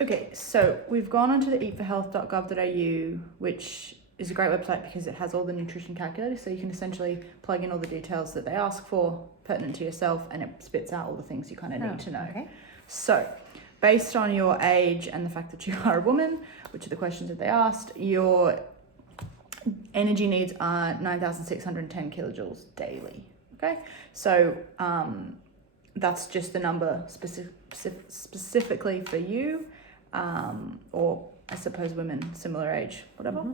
Okay, so we've gone onto the eatforhealth.gov.au, which is a great website because it has all the nutrition calculators, so you can essentially plug in all the details that they ask for, pertinent to yourself, and it spits out all the things you kind of need to know. Okay. So, based on your age and the fact that you are a woman, which are the questions that they asked, your energy needs are 9,610 kilojoules daily. Okay, so that's just the number specifically for you, or I suppose women similar age, whatever.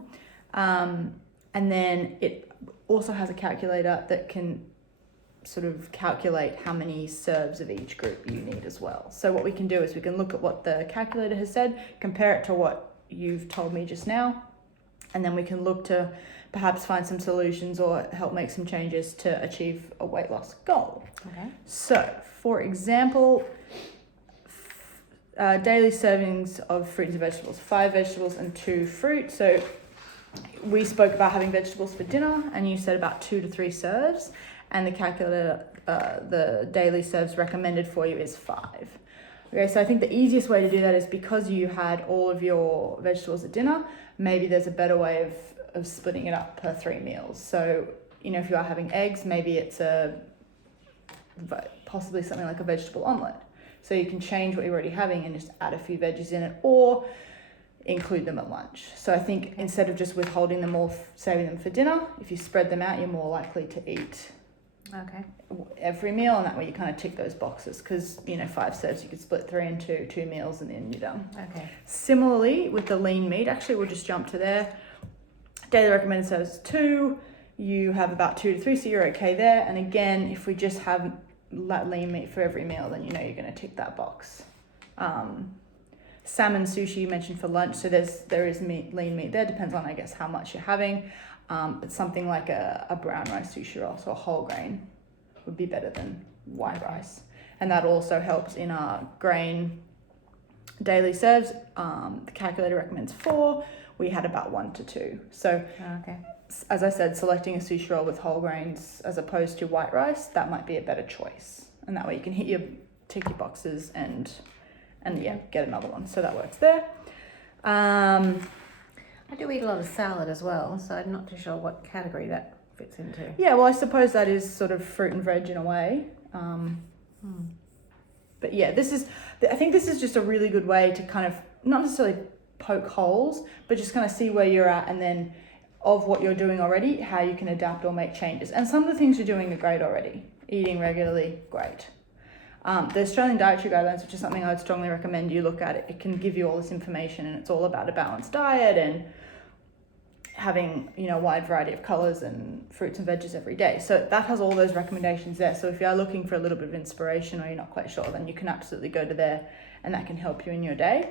And then it also has a calculator that can sort of calculate how many serves of each group you need as well. So what we can do is we can look at what the calculator has said, compare it to what you've told me just now, and then we can look to perhaps find some solutions or help make some changes to achieve a weight loss goal. Okay. So, for example, daily servings of fruits and vegetables, 5 vegetables and 2 fruit. So we spoke about having vegetables for dinner, and you said about 2 to 3 serves, and the calculator, the daily serves recommended for you is 5. Okay, so I think the easiest way to do that is because you had all of your vegetables at dinner, maybe there's a better way of splitting it up per 3 meals. So, you know, if you are having eggs, maybe it's possibly something like a vegetable omelette. So you can change what you're already having and just add a few veggies in it, or include them at lunch. So I think instead of just withholding them or saving them for dinner, if you spread them out, you're more likely to eat every meal, and that way you kind of tick those boxes, because, you know, 5 serves, you could split 3 into 2 meals and then you're done. Okay. Similarly with the lean meat, actually we'll just jump to there. Daily recommended serves is 2, you have about 2 to 3, so you're okay there. And again, if we just have lean meat for every meal, then you know you're going to tick that box. Salmon sushi you mentioned for lunch, so there is lean meat there, depends on I guess how much you're having, but something like a brown rice sushi roll, so a whole grain, would be better than white rice. And that also helps in our grain daily serves. The calculator recommends 4, we had about 1 to 2. So as I said, selecting a sushi roll with whole grains as opposed to white rice, that might be a better choice, and that way you can tick your boxes and get another one. So that works there. I do eat a lot of salad as well, so I'm not too sure what category that fits into. Yeah, well, I suppose that is sort of fruit and veg in a way. But yeah, I think this is just a really good way to kind of not necessarily poke holes, but just kind of see where you're at, and then of what you're doing already, how you can adapt or make changes. And some of the things you're doing are great already. Eating regularly, great. The Australian Dietary Guidelines, which is something I would strongly recommend you look at. It can give you all this information, and it's all about a balanced diet and having, you know, a wide variety of colours and fruits and veggies every day. So that has all those recommendations there. So if you are looking for a little bit of inspiration or you're not quite sure, then you can absolutely go to there, and that can help you in your day.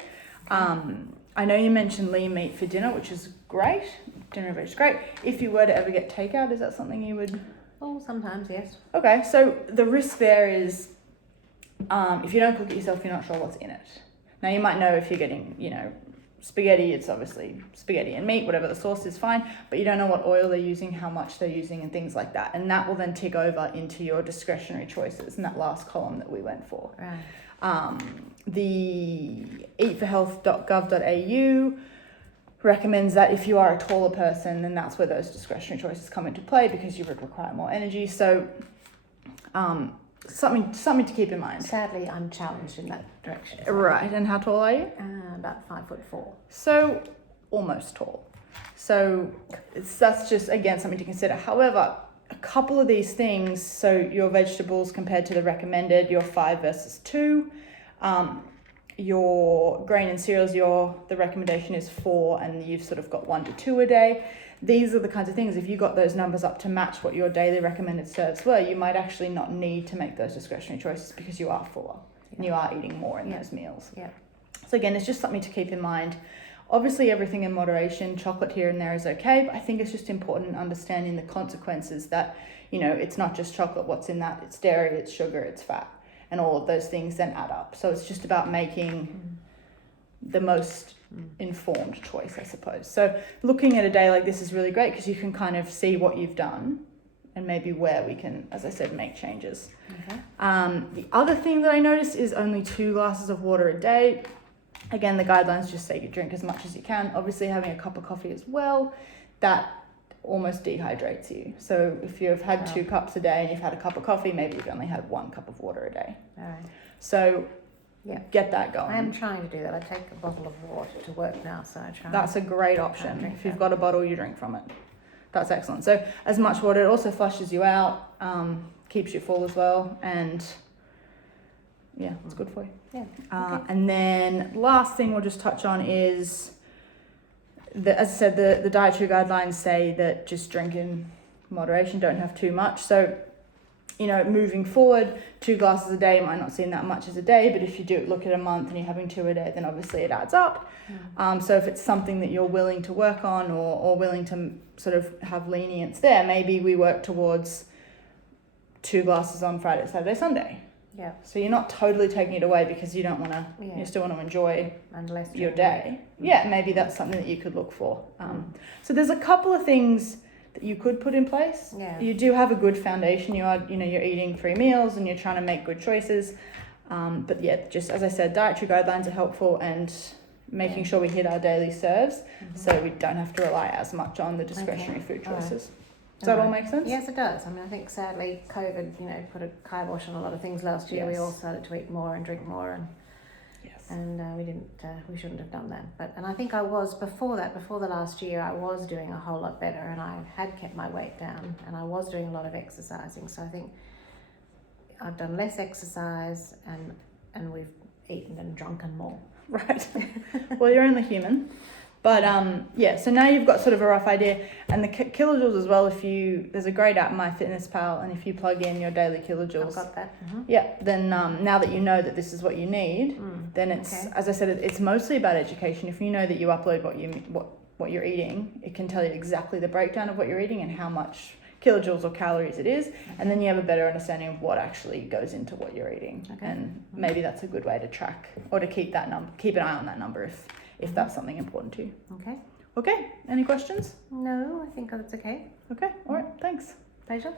I know you mentioned lean meat for dinner, which is great. Dinner and veg is great. If you were to ever get takeout, is that something you would? Oh, sometimes, yes. Okay, so the risk there is, if you don't cook it yourself, you're not sure what's in it. Now, you might know if you're getting, you know, spaghetti, it's obviously spaghetti and meat, whatever the sauce is, fine, but you don't know what oil they're using, how much they're using, and things like that. And that will then tick over into your discretionary choices in that last column that we went for. Right. The eatforhealth.gov.au recommends that if you are a taller person, then that's where those discretionary choices come into play, because you would require more energy. So something to keep in mind. Sadly, I'm challenged in that direction. Right, and how tall are you? About 5'4". So almost tall. So that's just, again, something to consider. However, a couple of these things, so your vegetables compared to the recommended, your 5 versus 2, your grain and cereals, the recommendation is 4, and you've sort of got 1 to 2 a day. These are the kinds of things, if you got those numbers up to match what your daily recommended serves were, you might actually not need to make those discretionary choices, because you are fuller and you are eating more in those meals. Yeah. So again, it's just something to keep in mind. Obviously, everything in moderation, chocolate here and there is okay, but I think it's just important in understanding the consequences that, you know, it's not just chocolate, what's in that, it's dairy, it's sugar, it's fat, and all of those things then add up. So it's just about making the most informed choice, I suppose. So looking at a day like this is really great, because you can kind of see what you've done and maybe where we can, as I said, make changes. Okay. The other thing that I noticed is only 2 glasses of water a day. Again, the guidelines just say you drink as much as you can. Obviously, having a cup of coffee as well, that almost dehydrates you. So if you've had 2 cups a day and you've had a cup of coffee, maybe you've only had 1 cup of water a day. All right. So Yeah. get that going. I am trying to do that. I take a bottle of water to work now, so I try. That's a great I'll option. drink If you've that. got a bottle, you drink from it. That's excellent. So as much water, it also flushes you out, keeps you full as well, and yeah, it's good for you. Yeah. And then last thing we'll just touch on is, as I said, the dietary guidelines say that just drink in moderation, don't have too much. So, you know, moving forward, 2 glasses a day might not seem that much as a day, but if you do look at a month and you're having 2 a day, then obviously it adds up. So if it's something that you're willing to work on or willing to sort of have lenience there, maybe we work towards 2 glasses on Friday, Saturday, Sunday. Yeah. So you're not totally taking it away because you don't want to, Yeah. you still want to enjoy Unless your during day. Yeah, maybe that's something that you could look for. So there's a couple of things that you could put in place. Yeah. You do have a good foundation. You're eating 3 meals and you're trying to make good choices. But yeah, just as I said, dietary guidelines are helpful, and making sure we hit our daily serves so we don't have to rely as much on the discretionary food All right. choices. Does that all make sense? Yes, it does. I mean, I think sadly COVID, put a kibosh on a lot of things last year. We Yes. all started to eat more and drink more, and Yes. we shouldn't have done that. And I think I was before the last year, I was doing a whole lot better, and I had kept my weight down, and I was doing a lot of exercising. So I think I've done less exercise, and we've eaten and drunken more. Right. Well, you're only human. But yeah, so now you've got sort of a rough idea. And the kilojoules as well, there's a great app, MyFitnessPal, and if you plug in your daily kilojoules, I've got that. yeah, then now that you know that this is what you need, then it's, okay. as I said, it's mostly about education. If you know that you upload what you're eating, it can tell you exactly the breakdown of what you're eating and how much kilojoules or calories it is, and then you have a better understanding of what actually goes into what you're eating. Okay. And maybe that's a good way to track or to keep an eye on that number if that's something important to you. Okay. Okay, any questions? No, I think that's okay. Okay, all right, thanks. Pleasure.